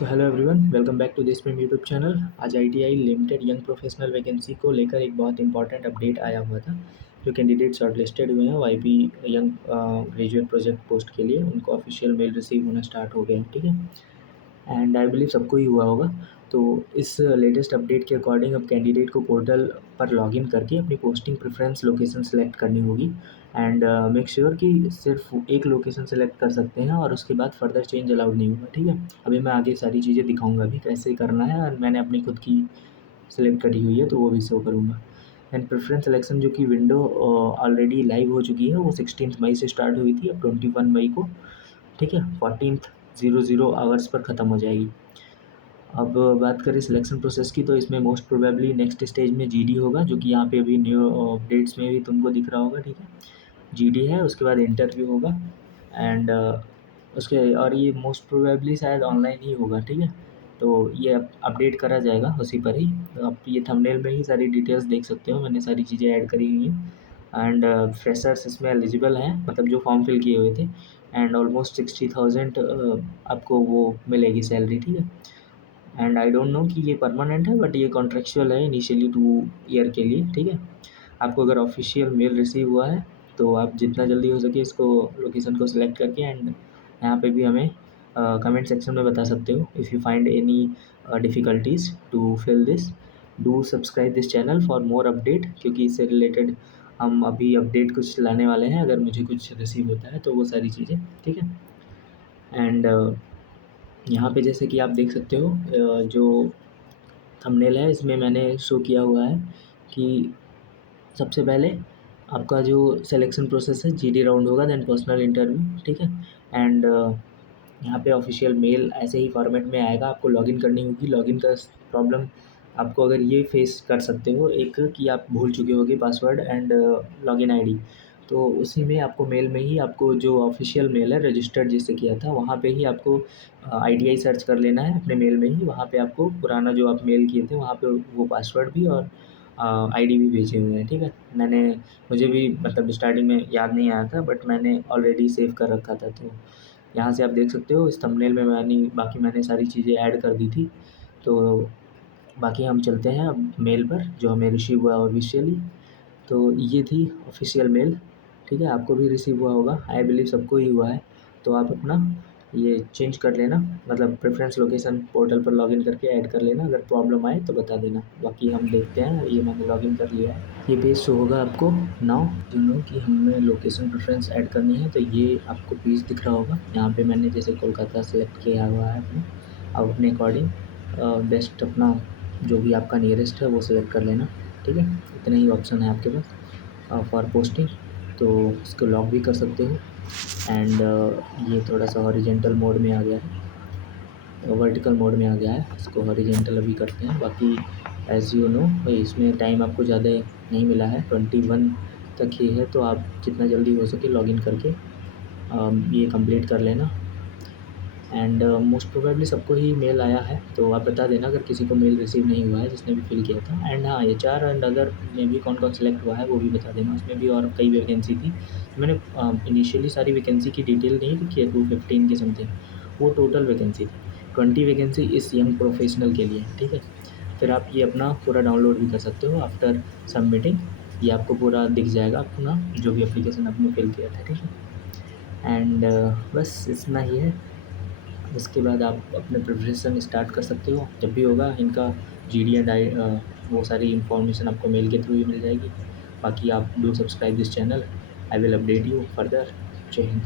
So hello everyone, welcome back to this मेरे YouTube channel. आज ITI limited young professional vacancy को लेकर एक बहुत इंपॉर्टेंट अपडेट आया हुआ था। जो कैंडिडेट शॉर्टलिस्टेड हुए हैं YP young graduate project post के लिए, उनको ऑफिशियल मेल रिसीव होना स्टार्ट हो गया है। ठीक है, एंड आई बिलीव सबको ही हुआ होगा। तो इस लेटेस्ट अपडेट के अकॉर्डिंग अब कैंडिडेट को पोर्टल पर लॉगिन करके अपनी पोस्टिंग प्रेफरेंस लोकेशन सेलेक्ट करनी होगी एंड मेक श्योर कि सिर्फ एक लोकेशन सेलेक्ट कर सकते हैं और उसके बाद फर्दर चेंज अलाउड नहीं होगा। ठीक है, अभी मैं आगे सारी चीज़ें दिखाऊंगा अभी कैसे करना है, और मैंने अपनी खुद की सेलेक्ट करी हुई है तो वो भी शो करूँगा। एंड प्रेफरेंस सिलेक्शन जो कि विंडो ऑलरेडी लाइव हो चुकी है, वो 16 मई से स्टार्ट हुई थी, अब 21 मई को, ठीक है, 14:00 आवर्स पर ख़त्म हो जाएगी। अब बात करें सिलेक्शन प्रोसेस की, तो इसमें मोस्ट प्रोबेबली नेक्स्ट स्टेज में जीडी होगा, जो कि यहाँ पे अभी न्यू अपडेट्स में भी तुमको दिख रहा होगा। ठीक है, जीडी है, उसके बाद इंटरव्यू होगा एंड उसके और ये मोस्ट प्रोबेबली शायद ऑनलाइन ही होगा। ठीक है, तो ये अपडेट करा जाएगा उसी पर ही। तो आप ये थंबनेल में ही सारी डिटेल्स देख सकते हो, मैंने सारी चीज़ें ऐड करी हुई हैं। एंड फ्रेशर्स इसमें एलिजिबल हैं, मतलब जो फॉर्म फिल किए हुए थे, एंड ऑलमोस्ट 60,000 आपको वो मिलेगी सैलरी। ठीक है, एंड आई डोंट नो कि ये परमानेंट है, बट ये कॉन्ट्रेक्चुअल है इनिशियली 2 ईयर के लिए। ठीक है, आपको अगर ऑफिशियल मेल रिसीव हुआ है तो आप जितना जल्दी हो सके इसको लोकेशन को सिलेक्ट करके एंड यहाँ पे भी हमें कमेंट सेक्शन में बता सकते हो। If you find any difficulties to fill this, do subscribe this channel for more update, क्योंकि इससे रिलेटेड हम अभी अपडेट कुछ लाने वाले हैं अगर मुझे कुछ रिसीव होता है तो वो सारी चीज़ें। ठीक है, एंड यहाँ पे जैसे कि आप देख सकते हो जो थंबनेल है इसमें मैंने शो किया हुआ है कि सबसे पहले आपका जो सिलेक्शन प्रोसेस है, जीडी राउंड होगा, देन पर्सनल इंटरव्यू। ठीक है, एंड यहाँ पे ऑफिशियल मेल ऐसे ही फॉर्मेट में आएगा, आपको लॉगिन करनी होगी। लॉगिन का प्रॉब्लम आपको अगर ये फेस कर सकते हो, एक कि आप भूल चुके होगे पासवर्ड एंड लॉगिन आईडी, तो उसी में आपको मेल में ही आपको जो ऑफिशियल मेल है रजिस्टर्ड जिससे किया था, वहाँ पे ही आपको आईटीआई सर्च कर लेना है अपने मेल में ही। वहाँ पे आपको पुराना जो आप मेल किए थे वहाँ पे वो पासवर्ड भी और आईडी भी भेजे हुए हैं। ठीक है, मुझे भी मतलब स्टार्टिंग में याद नहीं आया था, बट मैंने ऑलरेडी सेव कर रखा था। तो यहाँ से आप देख सकते हो इस थंबनेल में मैंने सारी चीज़ें ऐड कर दी थी। तो बाकी हम चलते हैं अब मेल पर जो हमें रिसीव हुआ ऑफिशियली। तो ये थी ऑफिशियल मेल। ठीक है, आपको भी रिसीव हुआ होगा, आई बिलीव सबको ही हुआ है। तो आप अपना ये चेंज कर लेना, मतलब प्रेफरेंस लोकेशन पोर्टल पर लॉगिन करके ऐड कर लेना। अगर प्रॉब्लम आए तो बता देना। बाकी हम देखते हैं, ये मैंने लॉगिन कर लिया है। ये पेज शो होगा आपको नाउ, जो कि हमें लोकेशन प्रेफरेंस ऐड करनी है। तो ये आपको पेज दिख रहा होगा, यहाँ पे मैंने जैसे कोलकाता सेलेक्ट किया हुआ है अपने। अब अपने अकॉर्डिंग बेस्ट अपना जो भी आपका नियरेस्ट है वो सिलेक्ट कर लेना। ठीक है, इतने ही ऑप्शन है आपके पास फॉर पोस्टिंग, तो इसको लॉक भी कर सकते हो। एंड ये थोड़ा सा हॉरिजेंटल मोड में आ गया है, वर्टिकल मोड में आ गया है, इसको हॉरिजेंटल अभी करते हैं। बाकी एज़ यू नो इसमें टाइम आपको ज़्यादा नहीं मिला है, 21 तक ही है, तो आप जितना जल्दी हो सके लॉगिन करके ये कंप्लीट कर लेना। एंड मोस्ट प्रोबेबली सबको ही मेल आया है, तो आप बता देना अगर किसी को मेल रिसीव नहीं हुआ है जिसने भी फिल किया था। एंड हाँ, एचआर एंड अदर में भी कौन कौन सेलेक्ट हुआ है वो भी बता देना, उसमें भी और कई वैकेंसी थी। मैंने इनिशियली सारी वैकेंसी की डिटेल नहीं लिखी है, 215 के समथिंग वो टोटल वैकेंसी थी। 20 वैकेंसी इस यंग प्रोफेशनल के लिए। ठीक है, फिर आप ये अपना पूरा डाउनलोड भी कर सकते हो आफ्टर सबमिटिंग, ये आपको पूरा दिख जाएगा अपना जो भी एप्लीकेशन आपने फिल किया था। ठीक है, एंड बस इतना ही है। उसके बाद आप अपने प्रिपरेशन स्टार्ट कर सकते हो। जब भी होगा इनका जीडी एंड वो सारी इन्फॉर्मेशन आपको मेल के थ्रू ही मिल जाएगी। बाकी आप do subscribe this channel, I will update you further. जय हिंद।